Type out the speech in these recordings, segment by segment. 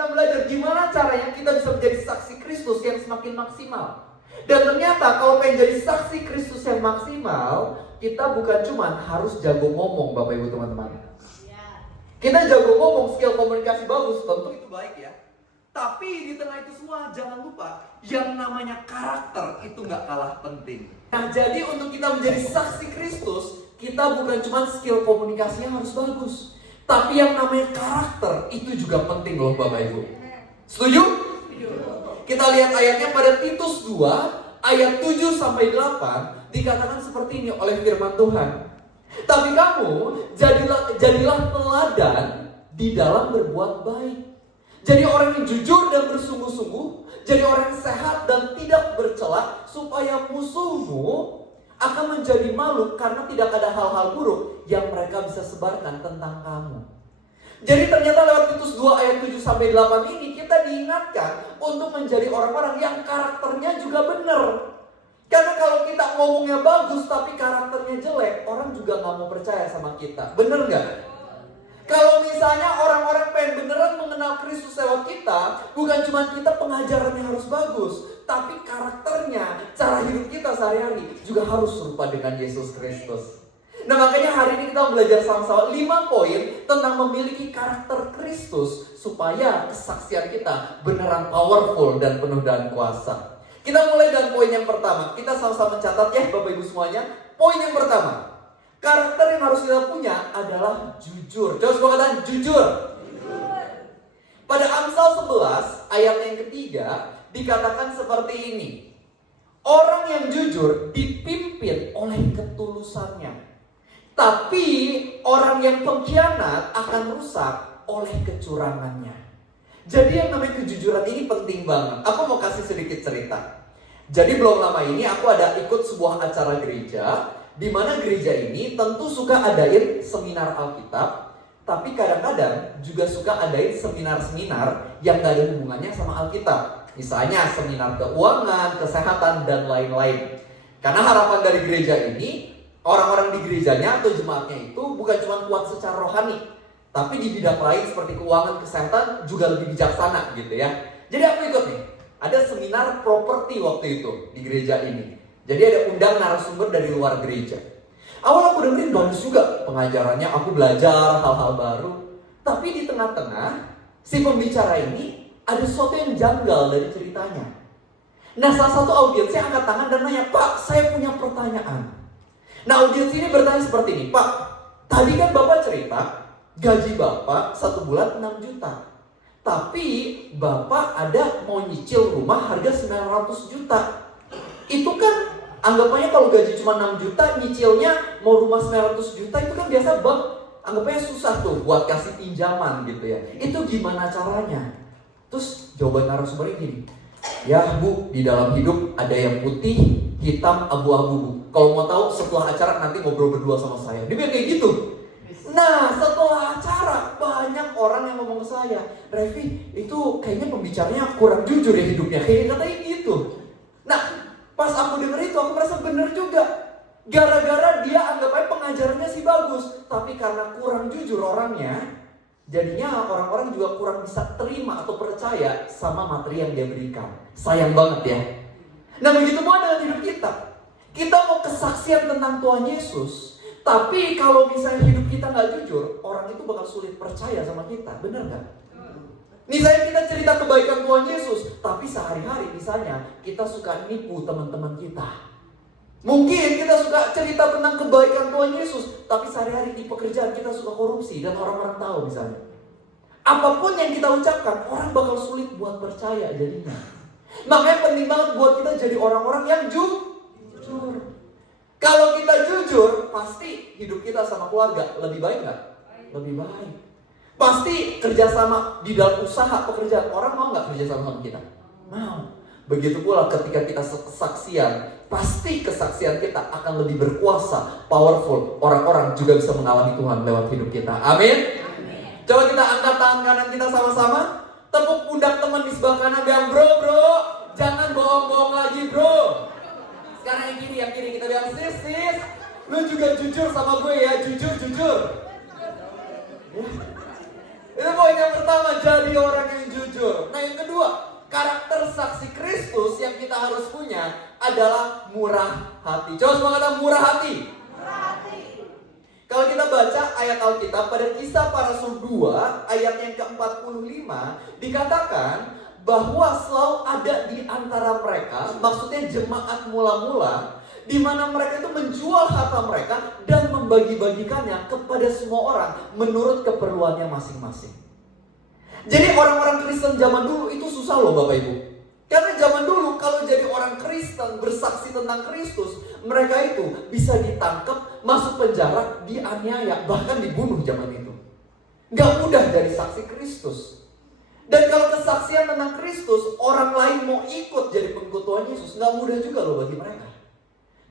kita belajar gimana caranya kita bisa menjadi saksi Kristus yang semakin maksimal. Dan ternyata kalau pengen jadi saksi Kristus yang maksimal, kita bukan cuma harus jago ngomong, Bapak Ibu teman-teman. Kita jago ngomong, skill komunikasi bagus, tentu itu baik ya. Tapi di tengah itu semua jangan lupa, yang namanya karakter itu gak kalah penting. Nah, jadi untuk kita menjadi saksi Kristus, kita bukan cuma skill komunikasinya harus bagus, tapi yang namanya karakter itu juga penting loh Bapak Ibu. Setuju? Kita lihat ayatnya pada Titus 2 ayat 7-8 dikatakan seperti ini oleh firman Tuhan. Tapi kamu jadilah teladan di dalam berbuat baik. Jadi orang yang jujur dan bersungguh-sungguh, jadi orang yang sehat dan tidak bercela, supaya musuhmu akan menjadi malu karena tidak ada hal-hal buruk yang mereka bisa sebarkan tentang kamu. Jadi ternyata lewat Titus 2 ayat 7-8 ini kita diingatkan untuk menjadi orang-orang yang karakternya juga benar. Karena kalau kita ngomongnya bagus tapi karakternya jelek, orang juga gak mau percaya sama kita. Bener gak? Kalau misalnya orang-orang pengen beneran mengenal Kristus lewat kita, bukan cuma kita pengajarannya harus bagus, tapi karakternya, cara hidup kita sehari-hari juga harus serupa dengan Yesus Kristus. Nah makanya hari ini kita belajar sama-sama 5 poin tentang memiliki karakter Kristus supaya kesaksian kita beneran powerful dan penuh dengan kuasa. Kita mulai dengan poin yang pertama. Kita sama-sama mencatat ya Bapak Ibu semuanya. Poin yang pertama, karakter yang harus kita punya adalah jujur. Coba semua katakan jujur. Pada Amsal 11 ayat yang ketiga dikatakan seperti ini. Orang yang jujur dipimpin oleh ketulusannya. Tapi orang yang pengkhianat akan rusak oleh kecurangannya. Jadi yang namanya kejujuran ini penting banget. Aku mau kasih sedikit cerita. Jadi belum lama ini aku ada ikut sebuah acara gereja, di mana gereja ini tentu suka adain seminar Alkitab, tapi kadang-kadang juga suka adain seminar-seminar yang gak ada hubungannya sama Alkitab. Misalnya seminar keuangan, kesehatan, dan lain-lain. Karena harapan dari gereja ini, orang-orang di gerejanya atau jemaatnya itu bukan cuma kuat secara rohani, tapi di bidang lain seperti keuangan, kesehatan juga lebih bijaksana gitu ya. Jadi aku ikut nih, ada seminar properti waktu itu di gereja ini. Jadi ada undang narasumber dari luar gereja. Awal aku dengerin bagus juga pengajarannya, aku belajar hal-hal baru. Tapi di tengah-tengah si pembicara ini ada sesuatu yang janggal dari ceritanya. Nah salah satu audiensnya angkat tangan dan nanya, "Pak, saya punya pertanyaan." Nah audiens ini bertanya seperti ini, "Pak, tadi kan Bapak cerita gaji Bapak 1 bulan 6 juta. Tapi Bapak ada mau nyicil rumah harga 900 juta. Itu kan anggapannya kalau gaji cuma 6 juta, nyicilnya mau rumah 900 juta, itu kan biasa bank anggapannya susah tuh buat kasih pinjaman gitu ya. Itu gimana caranya?" Terus jawaban narasumbernya gini, "Ya Bu, di dalam hidup ada yang putih, hitam, abu-abu Bu. Kalau mau tahu setelah acara nanti ngobrol berdua sama saya." Dia bilang kayak gitu. Nah setelah acara banyak orang yang ngomong ke saya, "Revi, itu kayaknya pembicaranya kurang jujur ya hidupnya." Kayaknya katanya gitu. Nah pas aku denger itu aku merasa bener juga. Gara-gara dia anggap aja pengajarannya sih bagus, tapi karena kurang jujur orangnya, jadinya orang-orang juga kurang bisa terima atau percaya sama materi yang dia berikan. Sayang banget ya. Nah begitu pun dengan hidup kita. Kita mau kesaksian tentang Tuhan Yesus, tapi kalau misalnya hidup kita gak jujur, orang itu bakal sulit percaya sama kita. Bener gak? Misalnya kita cerita kebaikan Tuhan Yesus, tapi sehari-hari misalnya kita suka nipu teman-teman kita. Mungkin kita suka cerita tentang kebaikan Tuhan Yesus, tapi sehari-hari di pekerjaan kita suka korupsi dan orang-orang tahu misalnya. Apapun yang kita ucapkan, orang bakal sulit buat percaya jadinya. Makanya penting banget buat kita jadi orang-orang yang jujur. Kalau kita jujur, pasti hidup kita sama keluarga lebih baik gak? Lebih baik. Pasti kerjasama di dalam usaha pekerjaan, orang mau gak kerjasama sama kita? Mau. Begitu pula ketika kita kesaksian, pasti kesaksian kita akan lebih berkuasa, powerful. Orang-orang juga bisa mengalami Tuhan lewat hidup kita. Amin. Coba kita angkat tangan kanan kita sama-sama. Tepuk pundak teman di sebelah kanan, bilang, "Bro, jangan bohong-bohong lagi bro." Sekarang yang kiri kita bilang, "Sis, lu juga jujur sama gue ya, jujur." Ya. Itu poin yang pertama, jadi orang yang jujur. bersaksi Kristus yang kita harus punya adalah murah hati. Coba semua kata murah hati. Murah hati. Kalau kita baca ayat Alkitab pada Kisah Para Rasul 2 ayat yang ke-45 dikatakan bahwa selalu ada di antara mereka, maksudnya jemaat mula-mula, di mana mereka itu menjual harta mereka dan membagi-bagikannya kepada semua orang menurut keperluannya masing-masing. Jadi orang-orang Kristen zaman dulu itu susah loh Bapak Ibu. Karena zaman dulu kalau jadi orang Kristen bersaksi tentang Kristus, mereka itu bisa ditangkap, masuk penjara, dianiaya, bahkan dibunuh zaman itu. Gak mudah jadi saksi Kristus. Dan kalau kesaksian tentang Kristus, orang lain mau ikut jadi pengikut Tuhan Yesus, gak mudah juga loh bagi mereka.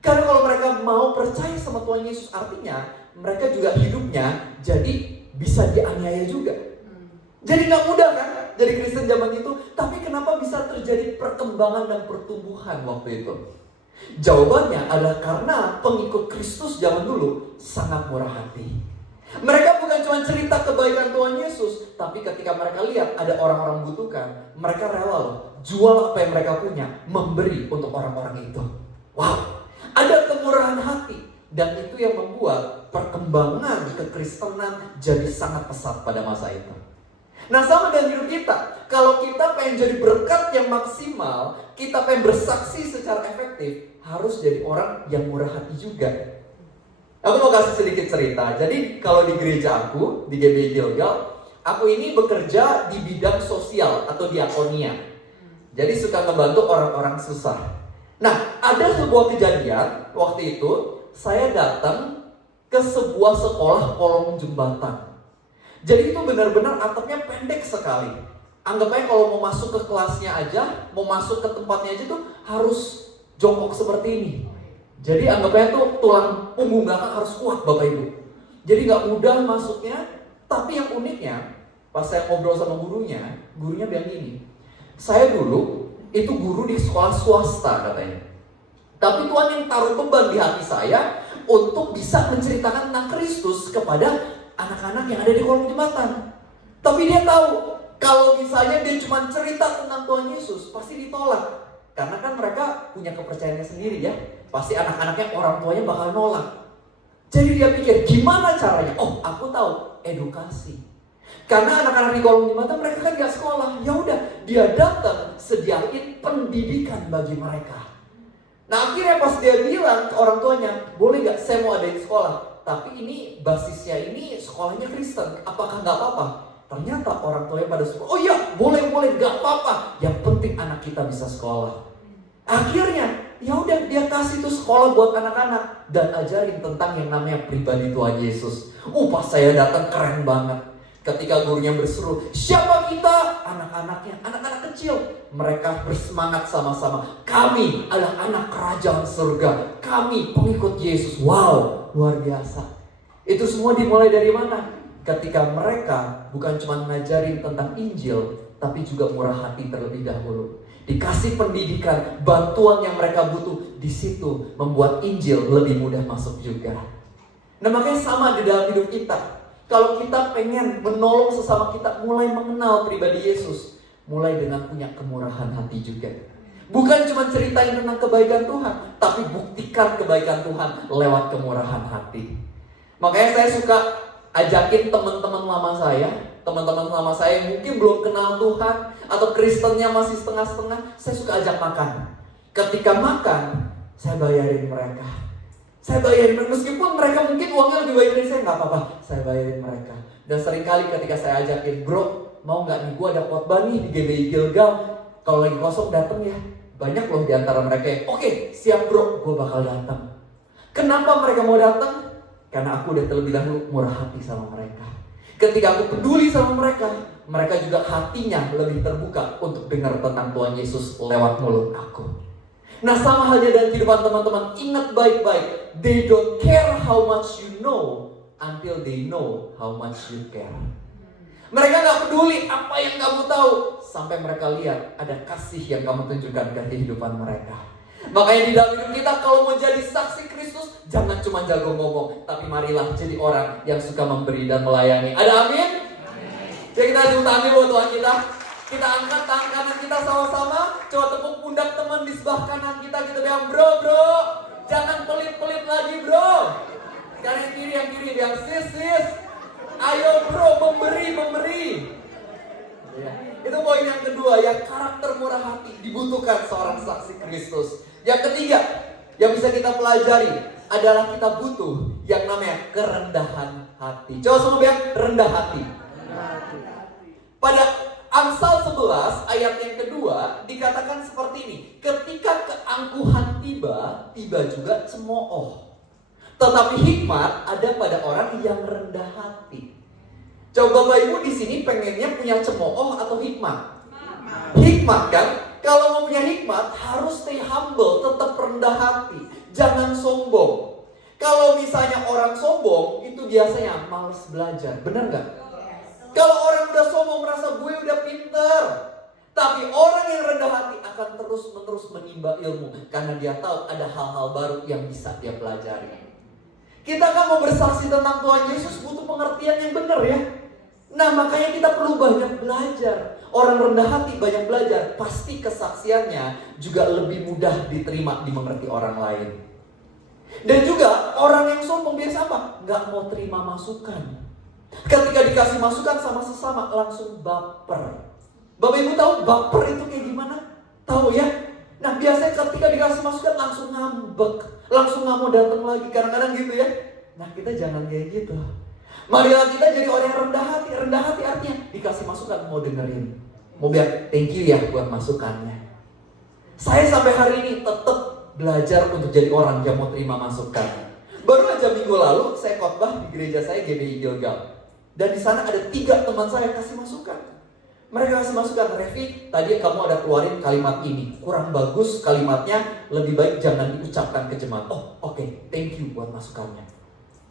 Karena kalau mereka mau percaya sama Tuhan Yesus, artinya mereka juga hidupnya jadi bisa dianiaya juga. Jadi gak mudah kan jadi Kristen zaman itu. Tapi kenapa bisa terjadi perkembangan dan pertumbuhan waktu itu? Jawabannya adalah karena pengikut Kristus zaman dulu sangat murah hati. Mereka bukan cuma cerita kebaikan Tuhan Yesus, tapi ketika mereka lihat ada orang-orang membutuhkan, mereka rela loh jual apa yang mereka punya, memberi untuk orang-orang itu. Wow, ada kemurahan hati. Dan itu yang membuat perkembangan kekristenan jadi sangat pesat pada masa itu. Nah sama dengan hidup kita. Kalau kita pengen jadi berkat yang maksimal, kita pengen bersaksi secara efektif, harus jadi orang yang murah hati juga. Aku mau kasih sedikit cerita. Jadi kalau di gereja aku, di GBI Gilgal, aku ini bekerja di bidang sosial atau diakonia. Jadi suka ngebantu orang-orang susah. Nah ada sebuah kejadian waktu itu, saya datang ke sebuah sekolah kolong jembatan. Jadi itu benar-benar atapnya pendek sekali. Anggap aja kalau mau masuk ke kelasnya aja, mau masuk ke tempatnya aja tuh harus jongkok seperti ini. Jadi anggap aja tuh tulang punggung belakang harus kuat Bapak Ibu. Jadi gak mudah masuknya. Tapi yang uniknya, pas saya ngobrol sama gurunya bilang gini, saya dulu itu guru di sekolah swasta katanya. Tapi Tuhan yang taruh beban di hati saya untuk bisa menceritakan tentang Kristus kepada anak-anak yang ada di kolong jembatan. Tapi dia tahu kalau misalnya dia cuma cerita tentang Tuhan Yesus, pasti ditolak. Karena kan mereka punya kepercayaannya sendiri ya. Pasti anak-anaknya, orang tuanya bakal nolak. Jadi dia pikir, gimana caranya? Oh, aku tahu, edukasi. Karena anak-anak di kolong jembatan mereka kan gak sekolah. Ya udah, dia datang sediain pendidikan bagi mereka. Nah akhirnya pas dia bilang ke orang tuanya, boleh gak saya mau adain sekolah? Tapi ini basisnya ini sekolahnya Kristen, apakah gak apa-apa? Ternyata orang tuanya pada sekolah, oh iya boleh gak apa-apa. Yang penting anak kita bisa sekolah. Akhirnya ya udah dia kasih tuh sekolah buat anak-anak dan ajarin tentang yang namanya pribadi Tuhan Yesus. Pas saya datang keren banget. Ketika gurunya berseru, siapa kita? Anak-anaknya, anak-anak kecil. Mereka bersemangat sama-sama. Kami adalah anak kerajaan surga. Kami pengikut Yesus. Wow, luar biasa. Itu semua dimulai dari mana? Ketika mereka bukan cuma ngajarin tentang Injil, tapi juga murah hati terlebih dahulu. Dikasih pendidikan, bantuan yang mereka butuh. Di situ membuat Injil lebih mudah masuk juga. Nah makanya sama di dalam hidup kita. Kalau kita pengen menolong sesama kita, mulai mengenal pribadi Yesus, mulai dengan punya kemurahan hati juga. Bukan cuma ceritain tentang kebaikan Tuhan, tapi buktikan kebaikan Tuhan lewat kemurahan hati. Makanya saya suka ajakin teman-teman lama saya yang mungkin belum kenal Tuhan atau Kristennya masih setengah-setengah, saya suka ajak makan. Ketika makan, saya bayarin mereka. Saya bayarin mereka, meskipun mereka mungkin uangnya lebih banyak dari saya, gak apa-apa, saya bayarin mereka. Dan seringkali ketika saya ajakin, bro, mau gak nih, gue ada khotbah nih di GBI Gilgal, kalau lagi kosong dateng ya. Banyak loh di antara mereka yang, oke, siap bro, gue bakal datang. Kenapa mereka mau datang? Karena aku udah terlebih dahulu murah hati sama mereka. Ketika aku peduli sama mereka, mereka juga hatinya lebih terbuka untuk dengar tentang Tuhan Yesus lewat mulut aku. Nah sama halnya dengan kehidupan teman-teman, ingat baik-baik, they don't care how much you know until they know how much you care. Mereka gak peduli apa yang kamu tahu sampai mereka lihat ada kasih yang kamu tunjukkan ke kehidupan mereka. Makanya di dalam hidup kita kalau mau jadi saksi Kristus, jangan cuma jago ngomong, tapi marilah jadi orang yang suka memberi dan melayani. Ada amin? Jadi kita tepuk tangan buat Tuhan kita. Kita angkat tangan kanan kita sama-sama. Coba tepuk pundak teman di sebelah kanan kita. Kita bilang, bro, jangan pelit-pelit lagi bro. Sekarang yang kiri bilang, sis. Ayo bro, memberi. Ya. Itu poin yang kedua ya, karakter murah hati dibutuhkan seorang saksi Kristus. Yang ketiga yang bisa kita pelajari adalah kita butuh yang namanya kerendahan hati. Coba semua bilang rendah hati. Pada Amsal 11 ayat yang kedua dikatakan seperti ini. Ketika keangkuhan tiba juga cemooh. Tetapi hikmat ada pada orang yang rendah hati. Coba Bapak Ibu di sini pengennya punya cemooh atau hikmat? Hikmat kan? Kalau mau punya hikmat harus stay humble, tetap rendah hati, jangan sombong. Kalau misalnya orang sombong itu biasanya malas belajar, benar nggak? Kalau orang udah sombong merasa gue udah pinter, tapi orang yang rendah hati akan terus-menerus menimba ilmu karena dia tahu ada hal-hal baru yang bisa dia pelajari. Kita kan mau bersaksi tentang Tuhan Yesus butuh pengertian yang benar ya. Nah makanya kita perlu banyak belajar. Orang rendah hati banyak belajar, pasti kesaksiannya juga lebih mudah diterima, dimengerti orang lain. Dan juga orang yang sombong biasa apa? Gak mau terima masukan. Ketika dikasih masukan sama sesama langsung baper. Bapak Ibu tahu baper itu kayak gimana? Tahu ya? Nah biasanya ketika dikasih masukan langsung ngambek, langsung gak mau datang lagi. Kadang-kadang gitu ya. Nah kita jangan kayak gitu. Marilah kita jadi orang yang rendah hati. Rendah hati artinya dikasih masukan mau dengerin, mau bilang thank you ya buat masukannya. Saya sampai hari ini tetap belajar untuk jadi orang yang mau terima masukan. Baru aja minggu lalu saya khotbah di gereja saya GBI Gilgal. Dan di sana ada 3 teman saya kasih masukan. Mereka kasih masukan, Revi, tadi kamu ada keluarin kalimat ini, kurang bagus kalimatnya, lebih baik jangan diucapkan ke jemaat. Oh oke, thank you buat masukannya.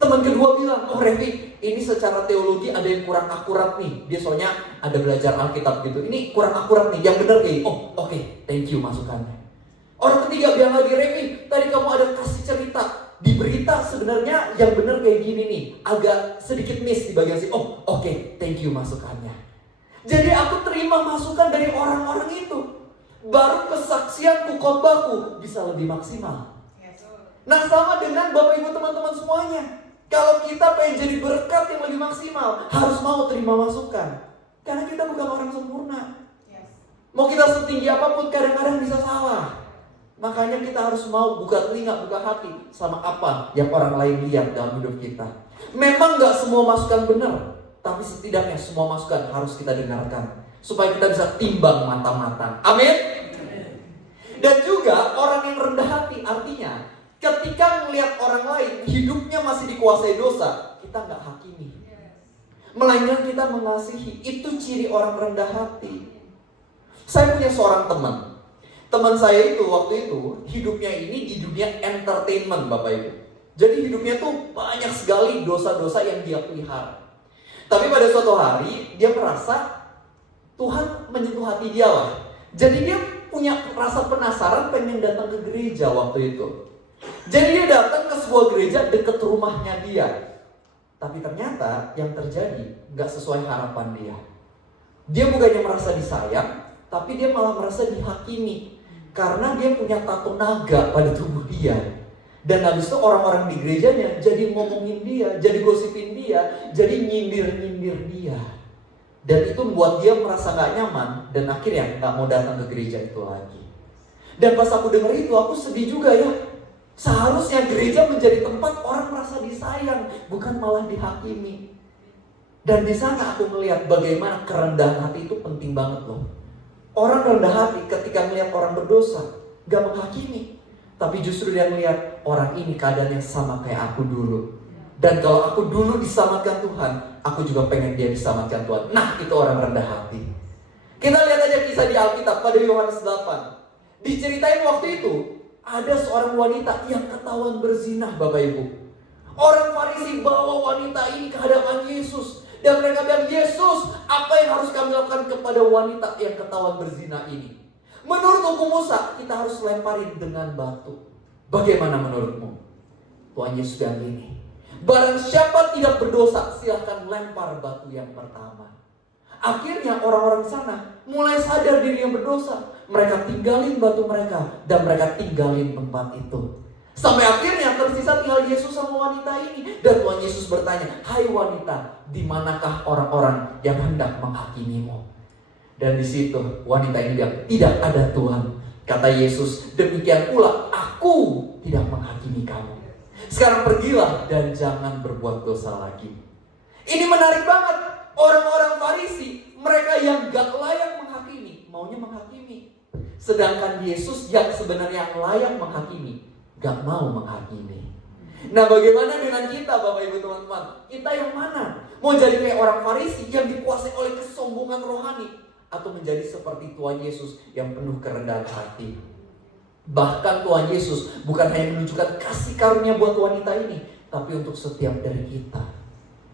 Teman kedua bilang, oh Revi, ini secara teologi ada yang kurang akurat nih. Dia soalnya ada belajar Alkitab gitu. Ini kurang akurat nih, yang benar kayak oh oke, thank you masukannya. Orang ketiga bilang lagi, Revi, tadi kamu ada kasih cerita. Di berita sebenarnya yang benar kayak gini nih. Agak sedikit miss di bagian sini. Oh oke, thank you masukannya. Jadi aku terima masukan dari orang-orang itu. Baru kesaksianku, khotbahku bisa lebih maksimal. Nah sama dengan Bapak Ibu teman-teman semuanya. Kalau kita pengen jadi berkat yang lebih maksimal, harus mau terima masukan. Karena kita bukan orang sempurna. Mau kita setinggi apapun kadang-kadang bisa salah. Makanya kita harus mau buka telinga, buka hati sama apa yang orang lain lihat dalam hidup kita. Memang gak semua masukan benar, tapi setidaknya semua masukan harus kita dengarkan. Supaya kita bisa timbang mata-mata. Amin. Dan juga orang yang rendah hati artinya ketika melihat orang lain hidupnya masih dikuasai dosa, kita gak hakimi, melainkan kita mengasihi. Itu ciri orang rendah hati. Saya punya seorang teman saya itu waktu itu hidupnya ini di dunia entertainment Bapak Ibu. Jadi hidupnya tuh banyak sekali dosa-dosa yang dia pelihara. Tapi pada suatu hari dia merasa Tuhan menyentuh hati dia lah. Jadi dia punya rasa penasaran pengen datang ke gereja waktu itu. Jadi dia datang ke sebuah gereja dekat rumahnya dia. Tapi ternyata yang terjadi gak sesuai harapan dia. Dia bukannya merasa disayang, tapi dia malah merasa dihakimi. Karena dia punya tato naga pada tubuh dia. Dan habis itu orang-orang di gerejanya jadi ngomongin dia, jadi gosipin dia, jadi nyindir-nyindir dia. Dan itu membuat dia merasa gak nyaman. Dan akhirnya gak mau datang ke gereja itu lagi. Dan pas aku dengar itu aku sedih juga ya. Seharusnya gereja menjadi tempat orang merasa disayang, bukan malah dihakimi. Dan di sana aku melihat bagaimana kerendahan hati itu penting banget loh. Orang rendah hati ketika melihat orang berdosa, gak menghakimi. Tapi justru dia melihat orang ini keadaannya sama kayak aku dulu. Dan kalau aku dulu diselamatkan Tuhan, aku juga pengen dia diselamatkan Tuhan. Nah itu orang rendah hati. Kita lihat aja kisah di Alkitab pada Yohanes 8. Diceritain waktu itu, ada seorang wanita yang ketahuan berzinah Bapak Ibu. Orang Farisi bawa wanita ini ke hadapan Yesus. Dan mereka bilang, Yesus, apa yang harus kami lakukan kepada wanita yang ketahuan berzina ini? Menurut hukum Musa, kita harus lemparin dengan batu. Bagaimana menurutmu? Tuhan Yesus bilang ini, barang siapa tidak berdosa, silahkan lempar batu yang pertama. Akhirnya orang-orang sana mulai sadar diri yang berdosa. Mereka tinggalin batu mereka dan mereka tinggalin tempat itu. Sampai akhirnya tersisa tinggal Yesus sama wanita ini. Dan Tuhan Yesus bertanya, "Hai wanita, di manakah orang-orang yang hendak menghakimimu?" Dan di situ wanita ini bilang, "Tidak ada Tuhan." Kata Yesus, "Demikian pula aku tidak menghakimi kamu. Sekarang pergilah dan jangan berbuat dosa lagi." Ini menarik banget. Orang-orang Farisi, mereka yang gak layak menghakimi, maunya menghakimi. Sedangkan Yesus yang sebenarnya layak menghakimi, gak mau menghakimi. Nah, bagaimana dengan kita, Bapak Ibu teman-teman? Kita yang mana? Mau jadi kayak orang Farisi yang dikuasai oleh kesombongan rohani, atau menjadi seperti Tuhan Yesus yang penuh kerendahan hati? Bahkan Tuhan Yesus bukan hanya menunjukkan kasih karunia buat wanita ini, tapi untuk setiap dari kita.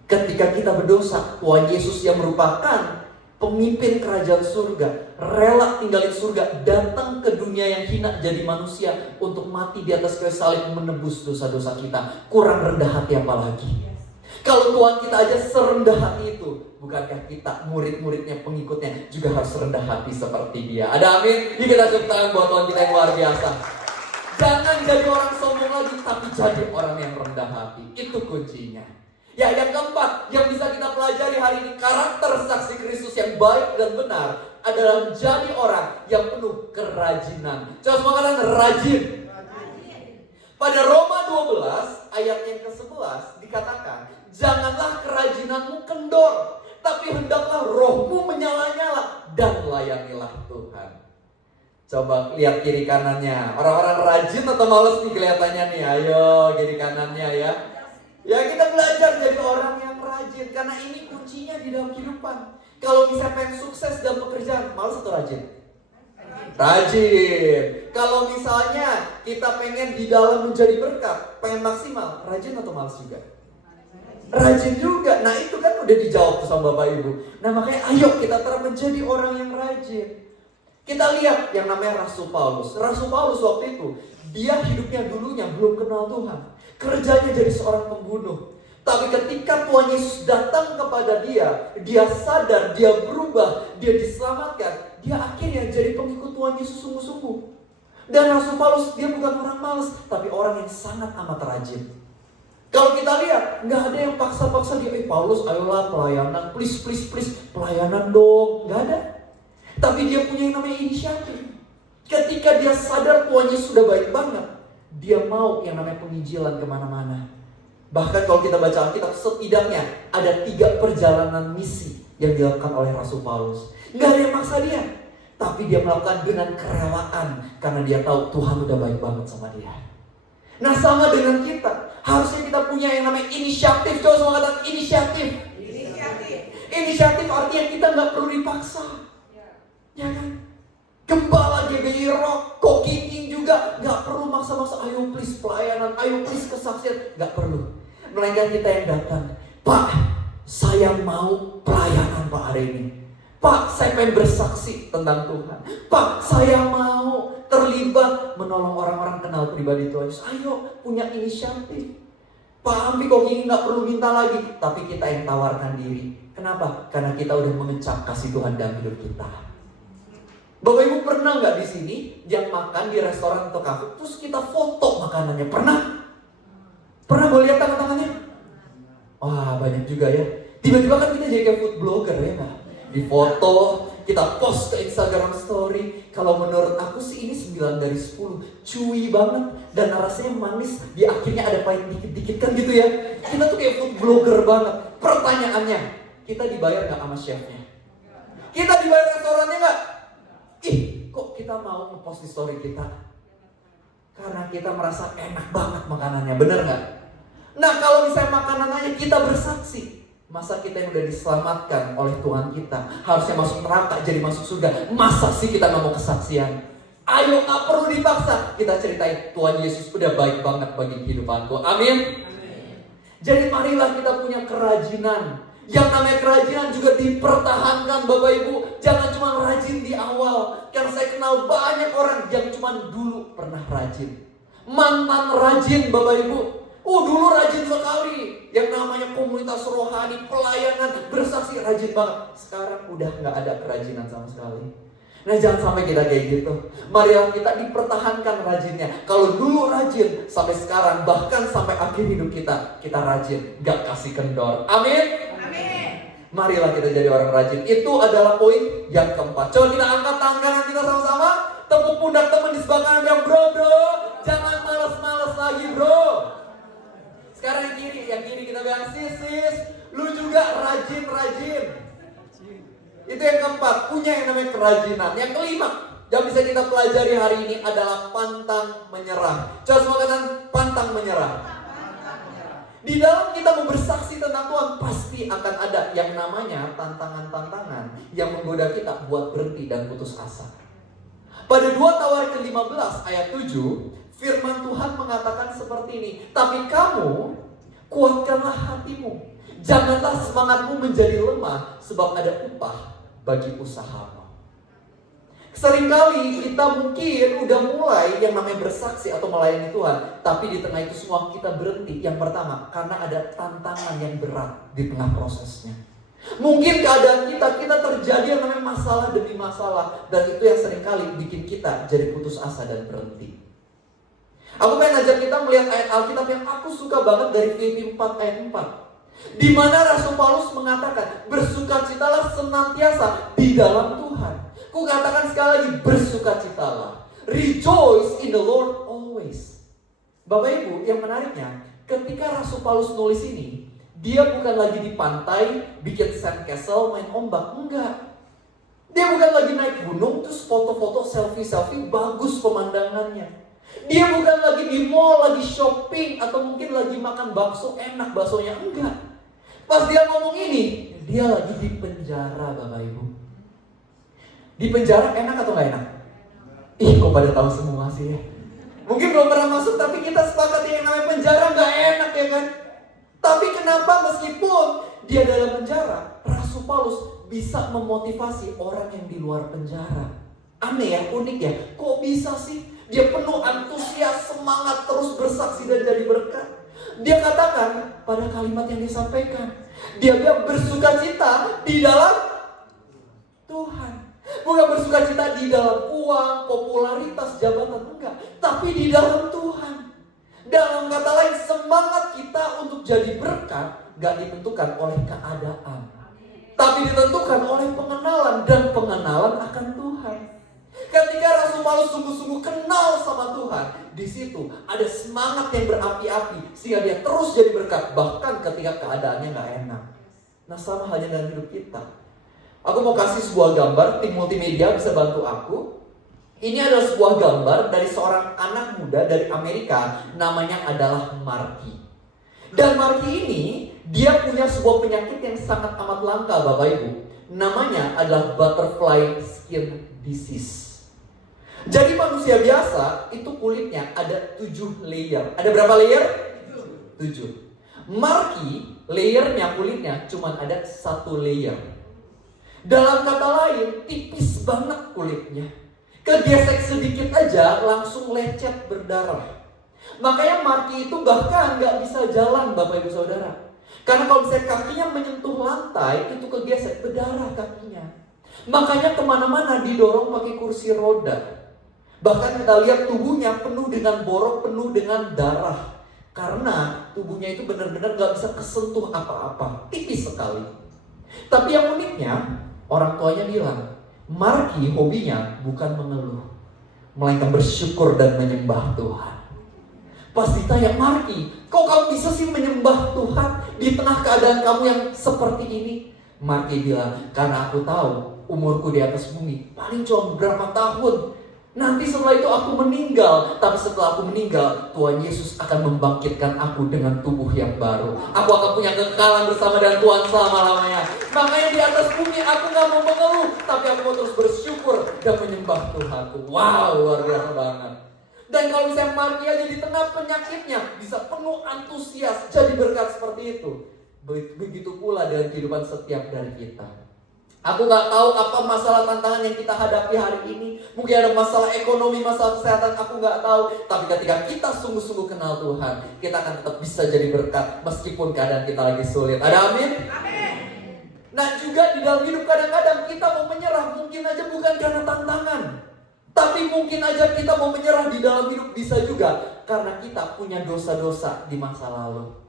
Ketika kita berdosa, Tuhan Yesus yang merupakan pemimpin kerajaan surga, rela tinggalin surga, datang ke dunia yang hina jadi manusia untuk mati di atas kayu salib menebus dosa-dosa kita. Kurang rendah hati apa lagi? Kalau Tuhan kita aja serendah hati itu, bukankah kita murid-muridnya, pengikutnya juga harus rendah hati seperti dia? Ada amin? Yuk kita tepuk tangan buat Tuhan kita yang luar biasa. Jangan jadi orang sombong lagi, tapi jadi orang yang rendah hati. Itu kuncinya. Ya, yang keempat yang bisa kita pelajari hari ini, karakter saksi Kristus yang baik dan benar adalah menjadi orang yang penuh kerajinan. Coba semua katakan rajin. Pada Roma 12 ayat yang ke-11 dikatakan, "Janganlah kerajinanmu kendor, tapi hendaklah rohmu menyala-nyala dan layanilah Tuhan." Coba lihat kiri kanannya. Orang-orang rajin atau males nih kelihatannya nih? Ayo kiri kanannya ya. Ya, kita belajar jadi orang yang rajin, karena ini kuncinya di dalam kehidupan. Kalau misalnya pengen sukses dalam pekerjaan, malas atau rajin? Rajin. Kalau misalnya kita pengen di dalam menjadi berkat, pengen maksimal, rajin atau malas juga? Rajin juga. Nah, itu kan udah dijawab tuh sama Bapak Ibu. Nah, makanya ayo kita terus menjadi orang yang rajin. Kita lihat yang namanya Rasul Paulus. Rasul Paulus waktu itu, dia hidupnya dulunya belum kenal Tuhan. Kerjanya jadi seorang pembunuh. Tapi ketika Tuhan Yesus datang kepada dia, dia sadar, dia berubah, dia diselamatkan. Dia akhirnya jadi pengikut Tuhan Yesus sungguh-sungguh. Dan Rasul Paulus, dia bukan orang malas, tapi orang yang sangat amat rajin. Kalau kita lihat, nggak ada yang paksa-paksa dia, Paulus ayolah pelayanan, please, pelayanan dong. Nggak ada. Tapi dia punya yang namanya inisiatif. Ketika dia sadar Tuhan Yesus sudah baik banget, dia mau yang namanya penginjilan kemana-mana. Bahkan kalau kita baca Alkitab, setidaknya ada 3 perjalanan misi yang dilakukan oleh Rasul Paulus. Nggak ada yang maksa dia, tapi dia melakukan dengan kerelaan karena dia tahu Tuhan udah baik banget sama dia. Nah, sama dengan kita, harusnya kita punya yang namanya inisiatif. Coba semua katakan inisiatif. Inisiatif artinya kita nggak perlu dipaksa, ya kan? Gembala GBI Rock, Koki King juga nggak perlu maksa-maksa. Ayo please pelayanan, ayo please kesaksian, nggak perlu. Melainkan kita yang datang, Pak, saya mau pelayanan Pak hari ini. Pak, saya pengen bersaksi tentang Tuhan. Pak, saya mau terlibat menolong orang-orang kenal pribadi Tuhan Yesus. Ayo punya inisiatif. Pak Ambi kok ini nggak perlu minta lagi, tapi kita yang tawarkan diri. Kenapa? Karena kita udah mengecap kasih Tuhan dalam hidup kita. Bapak Ibu pernah nggak di sini yang makan di restoran atau kafe, terus kita foto makanannya? Pernah? Pernah boleh lihat tangan-tangannya? Wah, banyak juga ya. Tiba-tiba kan kita jadi kayak food blogger ya nggak? Di foto, kita post ke Instagram story. Kalau menurut aku sih ini 9 dari 10. Chewy banget dan rasanya manis. Di akhirnya ada pahit dikit-dikit kan gitu ya. Kita tuh kayak food blogger banget. Pertanyaannya, kita dibayar nggak sama chefnya? Kita dibayar restorannya nggak? Ih, kok kita mau ngepost di story kita? Karena kita merasa enak banget makanannya, bener nggak? Nah, kalau misalnya makanannya kita bersaksi, masa kita yang udah diselamatkan oleh Tuhan kita harusnya masuk neraka jadi masuk surga, masa sih kita nggak mau kesaksian? Ayo, nggak perlu dipaksa, kita ceritain Tuhan Yesus udah baik banget bagi kehidupanku. Amin. Jadi marilah kita punya kerajinan. Yang namanya kerajinan juga dipertahankan Bapak Ibu. Jangan cuma rajin di awal. Karena saya kenal banyak orang yang cuma dulu pernah rajin. Mantan rajin Bapak Ibu. Oh dulu rajin sekali, yang namanya komunitas rohani, pelayanan, bersaksi rajin banget. Sekarang udah gak ada kerajinan sama sekali. Nah jangan sampai kita kayak gitu. Marilah kita dipertahankan rajinnya. Kalau dulu rajin, sampai sekarang, bahkan sampai akhir hidup kita rajin, gak kasih kendor. Amin. Amin. Marilah kita jadi orang rajin. Itu adalah poin yang keempat. Coba kita angkat tangan kita sama-sama. Tepuk pundak teman di sebelah kanan yang bro. Jangan malas-malas lagi bro. Sekarang yang kiri kita bilang sis, lu juga rajin. Itu yang keempat, punya yang namanya kerajinan. Yang kelima, yang bisa kita pelajari hari ini adalah pantang menyerah. Coba semua katakan pantang menyerah. Di dalam kita mau bersaksi tentang Tuhan, pasti akan ada yang namanya tantangan-tantangan yang menggoda kita buat berhenti dan putus asa. Pada 2 Tawarik ke-15 ayat 7, firman Tuhan mengatakan seperti ini. Tapi kamu kuatkanlah hatimu. Janganlah semangatmu menjadi lemah, sebab ada upah bagi usahamu. Seringkali kita mungkin udah mulai yang namanya bersaksi atau melayani Tuhan, tapi di tengah itu semua kita berhenti. Yang pertama, karena ada tantangan yang berat di tengah prosesnya. Mungkin keadaan kita terjadi yang namanya masalah demi masalah, dan itu yang seringkali bikin kita jadi putus asa dan berhenti. Aku pengen ngajak kita melihat ayat Alkitab yang aku suka banget dari Filipi 4 ayat 4. Di mana Rasul Paulus mengatakan, bersukacitalah senantiasa di dalam Tuhan. Ku katakan sekali lagi, bersukacitalah. Rejoice in the Lord always. Bapak Ibu, yang menariknya, ketika Rasul Paulus nulis ini, dia bukan lagi di pantai, bikin sandcastle, main ombak. Enggak. Dia bukan lagi naik gunung, terus foto-foto, selfie, bagus pemandangannya. Dia bukan lagi di mall, lagi shopping, atau mungkin lagi makan bakso, enak baksonya. Enggak. Pas dia ngomong ini, dia lagi di penjara, Bapak Ibu. Di penjara enak atau gak enak? Ih, kok pada tahu semua sih ya? Mungkin belum pernah masuk, tapi kita sepakat yang namanya penjara gak enak ya kan? Tapi kenapa meskipun dia dalam penjara, Rasul Paulus bisa memotivasi orang yang di luar penjara. Aneh ya, unik ya. Kok bisa sih? Dia penuh antusias, semangat terus bersaksi dan jadi berkat. Dia katakan pada kalimat yang disampaikan, dia bilang bersukacita di dalam Tuhan. Bukan bersukacita di dalam uang, popularitas, jabatan, enggak. Tapi di dalam Tuhan. Dalam kata lain, semangat kita untuk jadi berkat gak ditentukan oleh keadaan, tapi ditentukan oleh pengenalan dan pengenalan akan Tuhan. Ketika Rasul Paulus sungguh-sungguh kenal sama Tuhan, di situ ada semangat yang berapi-api sehingga dia terus jadi berkat bahkan ketika keadaannya gak enak. Nah sama halnya dalam hidup kita. Aku mau kasih sebuah gambar, tim multimedia bisa bantu aku. Ini adalah sebuah gambar dari seorang anak muda dari Amerika, namanya adalah Marky. Dan Marky ini, dia punya sebuah penyakit yang sangat amat langka Bapak Ibu. Namanya adalah butterfly skin disease. Jadi manusia biasa itu kulitnya ada 7 layer. Ada berapa layer? 7. Marky, layernya kulitnya cuma ada 1 layer. Dalam kata lain, tipis banget kulitnya. Kegesek sedikit aja langsung lecet berdarah. Makanya Marky itu bahkan gak bisa jalan Bapak Ibu Saudara. Karena kalau misalnya kakinya menyentuh lantai, itu kegesek berdarah kakinya. Makanya kemana-mana didorong pakai kursi roda. Bahkan kita lihat tubuhnya penuh dengan borok, penuh dengan darah. Karena tubuhnya itu benar-benar gak bisa kesentuh apa-apa. Tipis sekali. Tapi yang uniknya, orang tuanya bilang, Marky hobinya bukan mengeluh, melainkan bersyukur dan menyembah Tuhan. Pas ditanya, Marky, kok kamu bisa sih menyembah Tuhan di tengah keadaan kamu yang seperti ini? Marky bilang, karena aku tahu umurku di atas bumi paling cuma beberapa tahun. Nanti setelah itu aku meninggal. Tapi setelah aku meninggal, Tuhan Yesus akan membangkitkan aku dengan tubuh yang baru. Aku akan punya kekekalan bersama dengan Tuhan selama-lamanya. Makanya di atas bumi aku gak mau mengeluh, tapi aku mau terus bersyukur dan menyembah Tuhan. Wow, luar biasa banget. Dan kalau misalnya Marky aja di tengah penyakitnya bisa penuh antusias, jadi berkat seperti itu. Begitu pula dengan kehidupan setiap dari kita. Aku nggak tahu apa masalah tantangan yang kita hadapi hari ini. Mungkin ada masalah ekonomi, masalah kesehatan, aku nggak tahu. Tapi ketika kita sungguh-sungguh kenal Tuhan, kita akan tetap bisa jadi berkat meskipun keadaan kita lagi sulit. Ada amin? Amin. Nah juga di dalam hidup kadang-kadang kita mau menyerah, mungkin aja bukan karena tantangan, tapi mungkin aja kita mau menyerah di dalam hidup bisa juga karena kita punya dosa-dosa di masa lalu.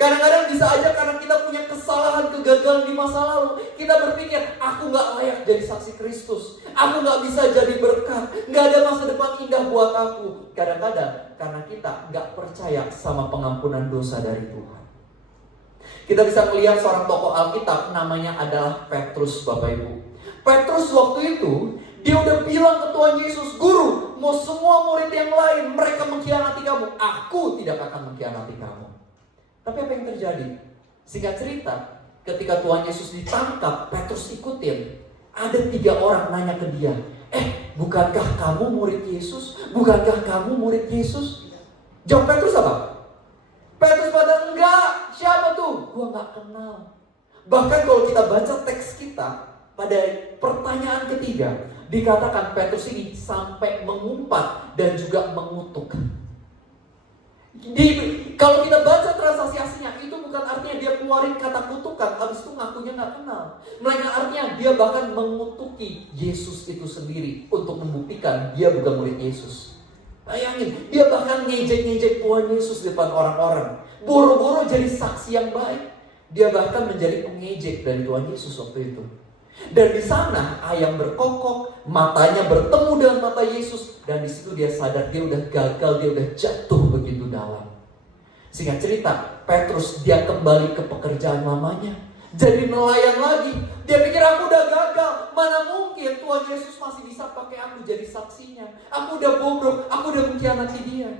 Kadang-kadang bisa aja karena kita punya kesalahan, kegagalan di masa lalu. Kita berpikir, aku gak layak jadi saksi Kristus. Aku gak bisa jadi berkat. Gak ada masa depan indah buat aku. Kadang-kadang karena kita gak percaya sama pengampunan dosa dari Tuhan. Kita bisa melihat seorang tokoh Alkitab namanya adalah Petrus, Bapak Ibu. Petrus waktu itu, dia udah bilang ke Tuhan Yesus, Guru, mau semua murid yang lain, mereka mengkhianati kamu. Aku tidak akan mengkhianati kamu. Tapi apa yang terjadi? Singkat cerita, ketika Tuhan Yesus ditangkap, Petrus ikutin. Ada 3 orang nanya ke dia, bukankah kamu murid Yesus? Bukankah kamu murid Yesus? Jawab Petrus apa? Petrus pada enggak. Siapa tuh? Gua gak kenal. Bahkan kalau kita baca teks kita, pada pertanyaan ketiga, dikatakan Petrus ini sampai mengumpat dan juga mengutuk. Kalau kita baca transaksi aslinya, itu bukan artinya dia keluarin kata kutukan, habis itu ngakunya gak kenal. Melainkan artinya dia bahkan mengutuki Yesus itu sendiri untuk membuktikan dia bukan murid Yesus. Bayangin, dia bahkan ngejek-ngejek Tuhan Yesus di depan orang-orang. Boro-boro jadi saksi yang baik. Dia bahkan menjadi pengejek dari Tuhan Yesus waktu itu. Dan di sana ayam berkokok, matanya bertemu dengan mata Yesus, dan di situ dia sadar dia udah gagal, dia udah jatuh begitu dalam. Singkat cerita, Petrus dia kembali ke pekerjaan lamanya, jadi nelayan lagi. Dia pikir aku udah gagal, mana mungkin Tuhan Yesus masih bisa pakai aku jadi saksinya. Aku udah bobrok, aku udah mengkhianati dia.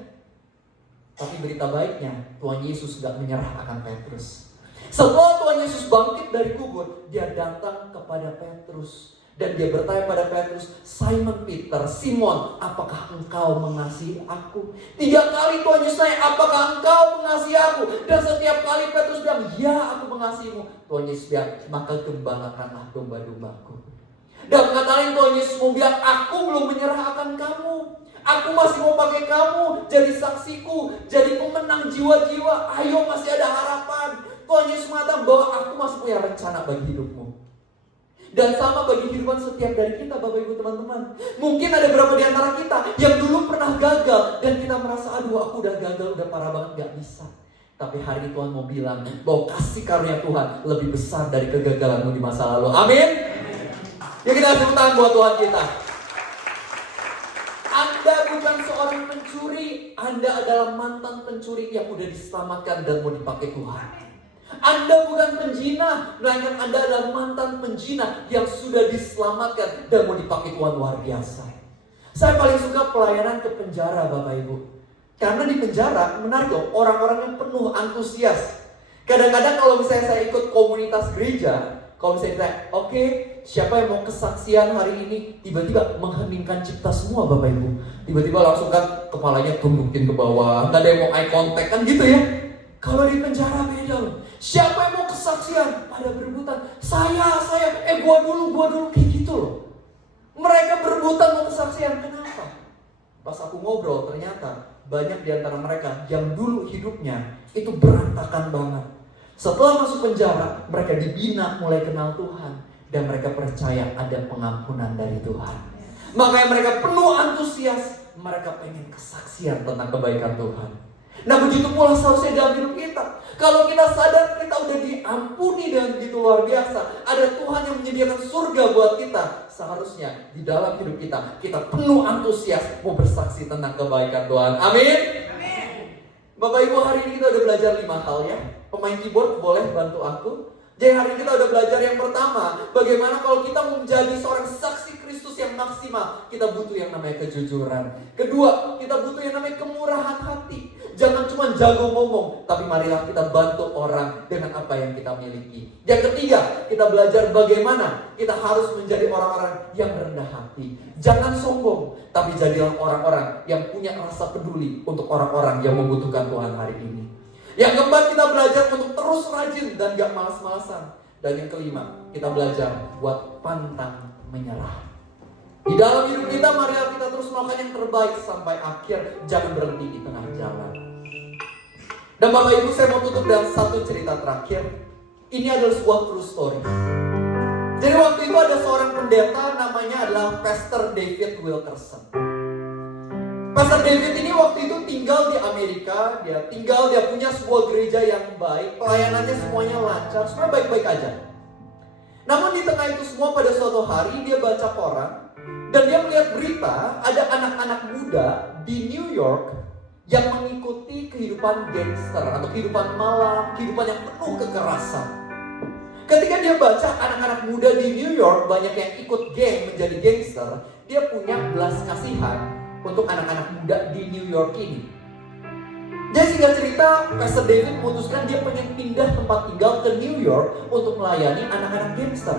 Tapi berita baiknya, Tuhan Yesus gak menyerah akan Petrus. Setelah Tuhan Yesus bangkit dari kubur, dia datang kepada Petrus. Dan dia bertanya pada Petrus, Simon Peter, Simon, apakah engkau mengasihi aku? 3 kali Tuhan Yesus tanya, apakah engkau mengasihi aku? Dan setiap kali Petrus bilang, ya aku mengasihimu. Tuhan Yesus bilang, maka gembalakanlah domba-dombaku. Dan kata lain Tuhan Yesus mau bilang, aku belum menyerah akan kamu. Aku masih mau pakai kamu jadi saksiku, jadi pemenang jiwa-jiwa. Ayo, masih ada harapan. Tuhan Yesus mengatakan bahwa aku masih punya rencana bagi hidupmu. Dan sama bagi kehidupan setiap dari kita, Bapak Ibu teman-teman. Mungkin ada beberapa di antara kita yang dulu pernah gagal, dan kita merasa, aduh aku udah gagal, udah parah banget, gak bisa. Tapi hari ini Tuhan mau bilang bahwa kasih karunia Tuhan lebih besar dari kegagalanmu di masa lalu. Amin. Yuk kita tepuk tangan buat Tuhan kita. Anda bukan seorang pencuri, Anda adalah mantan pencuri yang udah diselamatkan dan mau dipakai Tuhan. Anda bukan penjina, melainkan Anda adalah mantan penjina yang sudah diselamatkan dan mau dipakai Tuhan luar biasa. Saya paling suka pelayanan ke penjara, Bapak Ibu. Karena di penjara, menarik loh, orang-orang yang penuh antusias. Kadang-kadang kalau misalnya saya ikut komunitas gereja, kalau misalnya saya, oke, siapa yang mau kesaksian hari ini? Tiba-tiba mengheningkan cipta semua, Bapak Ibu. Tiba-tiba langsung kan kepalanya tundukin ke bawah, gak ada yang mau eye contact, kan gitu ya. Kalau di penjara beda loh. Siapa yang mau kesaksian? Pada berebutan. Saya, gua dulu, kayak gitu loh. Mereka berebutan mau kesaksian. Kenapa? Pas aku ngobrol, ternyata banyak di antara mereka yang dulu hidupnya itu berantakan banget. Setelah masuk penjara, mereka dibina mulai kenal Tuhan. Dan mereka percaya ada pengampunan dari Tuhan. Makanya mereka penuh antusias. Mereka pengen kesaksian tentang kebaikan Tuhan. Nah begitu pula seharusnya dalam hidup kita. Kalau kita sadar kita udah diampuni dengan begitu luar biasa, ada Tuhan yang menyediakan surga buat kita. Seharusnya di dalam hidup kita, kita penuh antusias mau bersaksi tentang kebaikan Tuhan. Amin. Amin. Bapak Ibu, hari ini kita udah belajar 5 hal ya. Pemain keyboard boleh bantu aku. Jadi hari ini kita udah belajar yang pertama, bagaimana kalau kita menjadi seorang saksi Kristus yang maksimal, kita butuh yang namanya kejujuran. Kedua, kita butuh yang namanya kemurahan hati. Jangan cuma jago ngomong, tapi marilah kita bantu orang dengan apa yang kita miliki. Yang ketiga, kita belajar bagaimana kita harus menjadi orang-orang yang rendah hati. Jangan sombong, tapi jadilah orang-orang yang punya rasa peduli untuk orang-orang yang membutuhkan Tuhan hari ini. Yang keempat, kita belajar untuk terus rajin dan gak malas-malasan. Dan yang kelima, kita belajar buat pantang menyerah. Di dalam hidup kita, mari kita terus melakukan yang terbaik sampai akhir. Jangan berhenti di tengah jalan. Dan Bapak Ibu, saya mau tutup dengan satu cerita terakhir. Ini adalah sebuah true story. Jadi waktu itu ada seorang pendeta, namanya adalah Pastor David Wilkerson. Pastor David ini waktu itu tinggal di Amerika. Dia punya sebuah gereja yang baik. Pelayanannya semuanya lancar, semua baik-baik aja. Namun di tengah itu semua, pada suatu hari dia baca koran dan dia melihat berita ada anak-anak muda di New York yang mengikuti kehidupan gangster atau kehidupan malam, kehidupan yang penuh kekerasan. Ketika dia baca anak-anak muda di New York banyak yang ikut geng menjadi gangster, dia punya belas kasihan untuk anak-anak muda di New York ini. Jadi singkat cerita, Pastor David memutuskan dia pengen pindah tempat tinggal ke New York untuk melayani anak-anak gangster.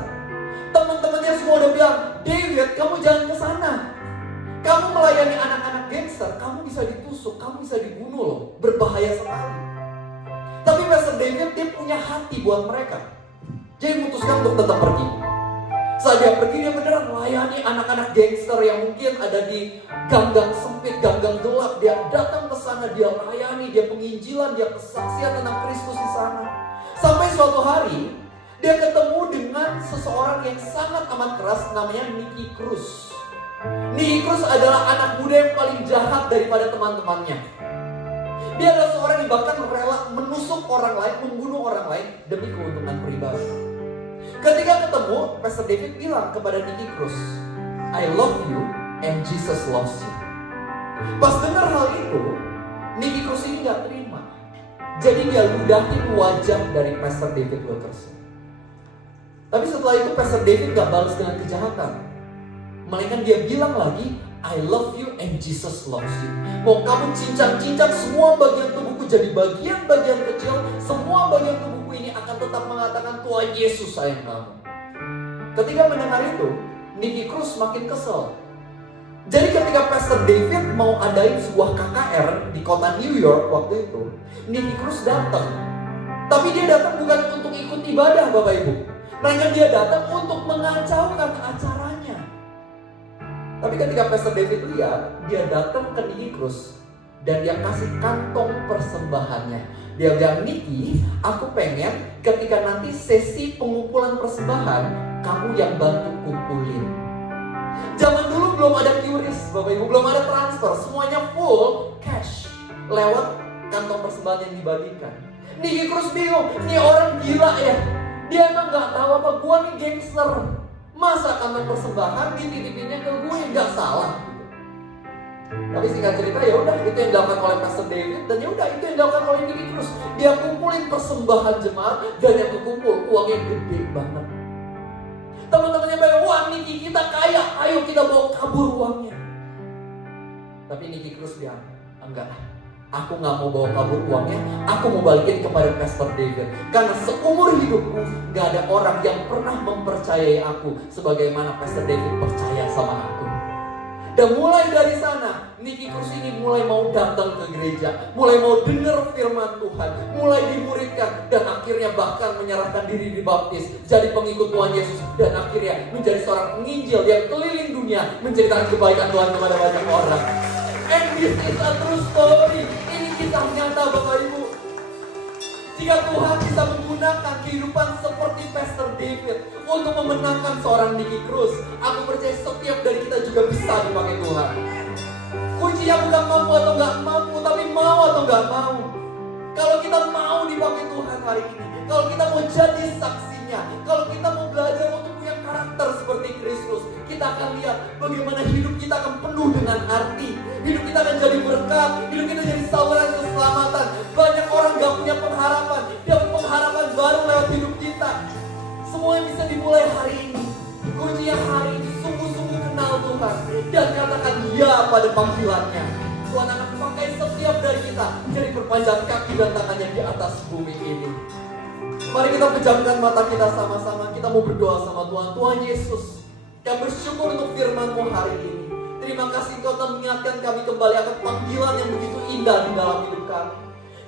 Teman-temannya semua udah bilang, David, kamu jangan ke sana. Kamu melayani anak-anak gangster, kamu bisa ditusuk, kamu bisa dibunuh loh. Berbahaya sekali. Tapi Pastor David dia punya hati buat mereka. Jadi memutuskan untuk tetap pergi. Saat dia pergi, dia beneran melayani anak-anak gangster yang mungkin ada di gang-gang sempit, gang-gang gelap. Dia datang ke sana, dia melayani, dia penginjilan, dia kesaksian tentang Kristus di sana. Sampai suatu hari, dia ketemu dengan seseorang yang sangat amat keras, namanya Nicky Cruz. Nicky Cruz adalah anak muda yang paling jahat daripada teman-temannya. Dia adalah seorang yang bahkan rela menusuk orang lain, membunuh orang lain demi keuntungan pribadi. Ketika ketemu, Pastor David bilang kepada Nicky Cruz, I love you and Jesus loves you. Pas dengar hal itu, Nicky Cruz ini gak terima. Jadi dia ludahin wajah dari Pastor David Wilkerson. Tapi setelah itu Pastor David gak balas dengan kejahatan. Melainkan dia bilang lagi, I love you and Jesus loves you. Mau kamu cincang-cincang semua bagian tubuhku jadi bagian-bagian kecil, semua bagian tubuhku ini akan tetap mengatakan Tuhan Yesus sayang kamu. Ketika mendengar itu, Nicky Cruz makin kesel. Jadi ketika Pastor David mau adain sebuah KKR di kota New York waktu itu, Nicky Cruz datang. Tapi dia datang bukan untuk ikut ibadah, Bapak Ibu. Melainkan dia datang untuk mengacaukan acaranya. Tapi ketika Pastor David lihat, dia datang ke Nicky Cruz dan dia kasih kantong persembahannya. Dia bilang, Nicky, aku pengen ketika nanti sesi pengumpulan persembahan, kamu yang bantu kumpulin. Zaman dulu belum ada QRIS, Bapak Ibu, belum ada transfer, semuanya full cash lewat kantong persembahan yang dibagikan. Nicky Cruz bingung, ini orang gila ya. Dia emang gak tahu apa, gua nih gangster. Masa kantong persembahan dititipinnya ke gue, nggak salah gitu. Tapi singkat cerita ya udah, itu yang dilakukan oleh Pastor David dan ya udah itu yang dilakukan oleh Nicky Cruz. Dia kumpulin persembahan jemaat dan yang kekumpul uangnya gede banget. Teman-temannya bilang, wah Nicky kita kaya, ayo kita bawa kabur uangnya. Tapi Nicky Cruz bilang, enggak. Aku gak mau bawa kabur uangnya, aku mau balikin kepada Pastor David. Karena seumur hidupku gak ada orang yang pernah mempercayai aku sebagaimana Pastor David percaya sama aku. Dan mulai dari sana, Nicky Cruz ini mulai mau datang ke gereja, mulai mau dengar firman Tuhan, mulai dimuridkan, dan akhirnya bahkan menyerahkan diri dibaptis, jadi pengikut Tuhan Yesus, dan akhirnya menjadi seorang penginjil yang keliling dunia, menceritakan kebaikan Tuhan kepada banyak orang. And this is a true story. Ini kisah nyata, Bapak Ibu. Jika Tuhan bisa menggunakan kehidupan seperti Pastor David untuk memenangkan seorang Nicky Cruz, aku percaya setiap dari kita juga bisa dipakai Tuhan. Kuncinya bukan mampu atau gak mampu, tapi mau atau gak mau. Kalau kita mau dipakai Tuhan hari ini, kalau kita mau jadi saksinya, kalau kita mau belajar untuk punya karakter seperti Kristus, kita akan lihat bagaimana hidup kita akan penuh dengan arti. Hidup kita akan jadi berkat, hidup kita jadi saluran keselamatan. Banyak orang gak punya pengharapan, dia punya pengharapan baru lewat hidup kita. Semua yang bisa dimulai hari ini. Kuncinya hari ini sungguh-sungguh kenal Tuhan dan katakan ya pada panggilannya. Tuhan akan pakai setiap dari kita jadi perpanjangan kaki dan tangannya di atas bumi ini. Mari kita pejamkan mata kita sama-sama. Kita mau berdoa sama Tuhan. Tuhan Yesus, yang bersyukur untuk firman-Mu hari ini. Terima kasih Kau telah mengingatkan kami kembali akan panggilan yang begitu indah di dalam hidup kami.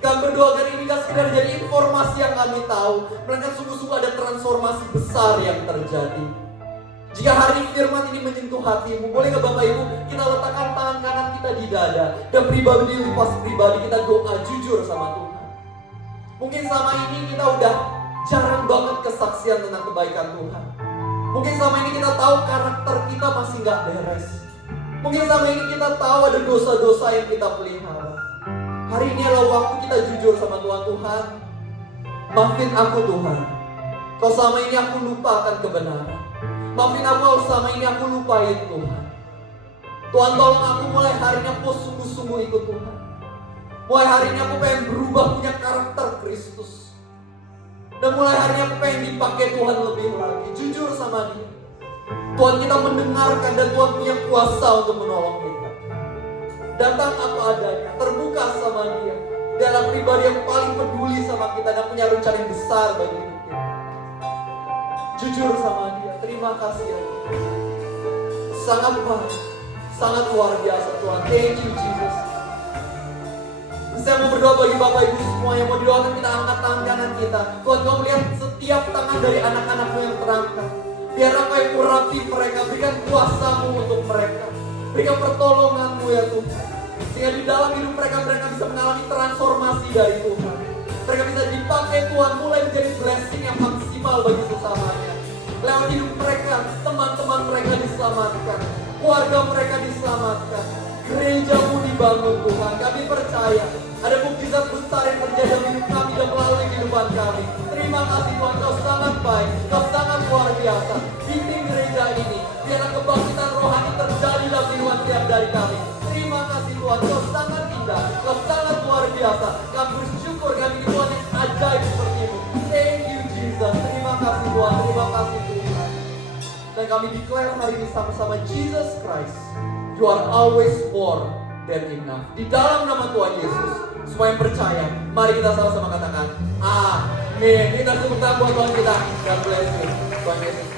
Kami berdoa agar ini gak sekedar jadi informasi yang kami tahu, melainkan sungguh-sungguh ada transformasi besar yang terjadi. Jika hari firman ini menyentuh hatimu, boleh gak Bapak Ibu kita letakkan tangan kanan kita di dada, dan pribadi lepas pribadi kita doa jujur sama Tuhan. Mungkin selama ini kita udah jarang banget kesaksian tentang kebaikan Tuhan. Mungkin selama ini kita tahu karakter kita masih gak beres. Mungkin selama ini kita tahu ada dosa-dosa yang kita pelihara. Hari ini adalah waktu kita jujur sama Tuhan. Tuhan, maafin aku Tuhan. Kalau selama ini aku lupa akan kebenaran. Maafin aku kalau selama ini aku lupain Tuhan. Tuhan tolong aku mulai hari ini aku sungguh-sungguh ikut Tuhan. Mulai hari ini aku pengen berubah punya karakter Kristus. Dan mulai hari ini aku pengen dipakai Tuhan lebih lagi. Jujur sama Dia. Tuhan kita mendengarkan dan Tuhan punya kuasa untuk menolong kita. Datang apa adanya, terbuka sama Dia. Dia adalah pribadi yang paling peduli sama kita dan punya rencana yang besar bagi hidup kita. Jujur sama Dia. Terima kasih ya Tuhan. Sangat baik, sangat luar biasa Tuhan. Thank you Jesus. Saya mau berdoa bagi Bapak Ibu semua yang mau didoakan, kita angkat tangan kanan kita. Tuhan, Kau melihat setiap tangan dari anak-anak-Mu yang terangkat. Biar Engkau yang urapi mereka, berikan kuasa-Mu untuk mereka. Berikan pertolongan-Mu ya Tuhan. Sehingga di dalam hidup mereka bisa mengalami transformasi dari Tuhan. Mereka bisa dipakai Tuhan, mulai menjadi blessing yang maksimal bagi sesamanya. Lewat hidup mereka, teman-teman mereka diselamatkan, keluarga mereka diselamatkan, gereja-Mu dibangun Tuhan. Kami percaya ada mukjizat besar yang terjadi dalam hidup kami dan melalui kehidupan kami. Terima kasih Tuhan, Kau sangat baik, Kau sangat luar biasa. Bimbing gereja ini, biarlah kebangkitan rohani terjadi dalam kehidupan setiap dari kami. Terima kasih Tuhan, Kau sangat indah, Kau sangat luar biasa. Kami bersyukur kami di Tuhan yang ajaib seperti-Mu. Thank you Jesus. Terima kasih Tuhan, terima kasih Tuhan. Dan kami declare hari ini sama-sama, Jesus Christ, You are always more than enough. Di dalam nama Tuhan Yesus, semua yang percaya, mari kita sama-sama katakan amin. Kita tepuk tangan buat Tuhan kita. God bless you. Tuhan Yesus.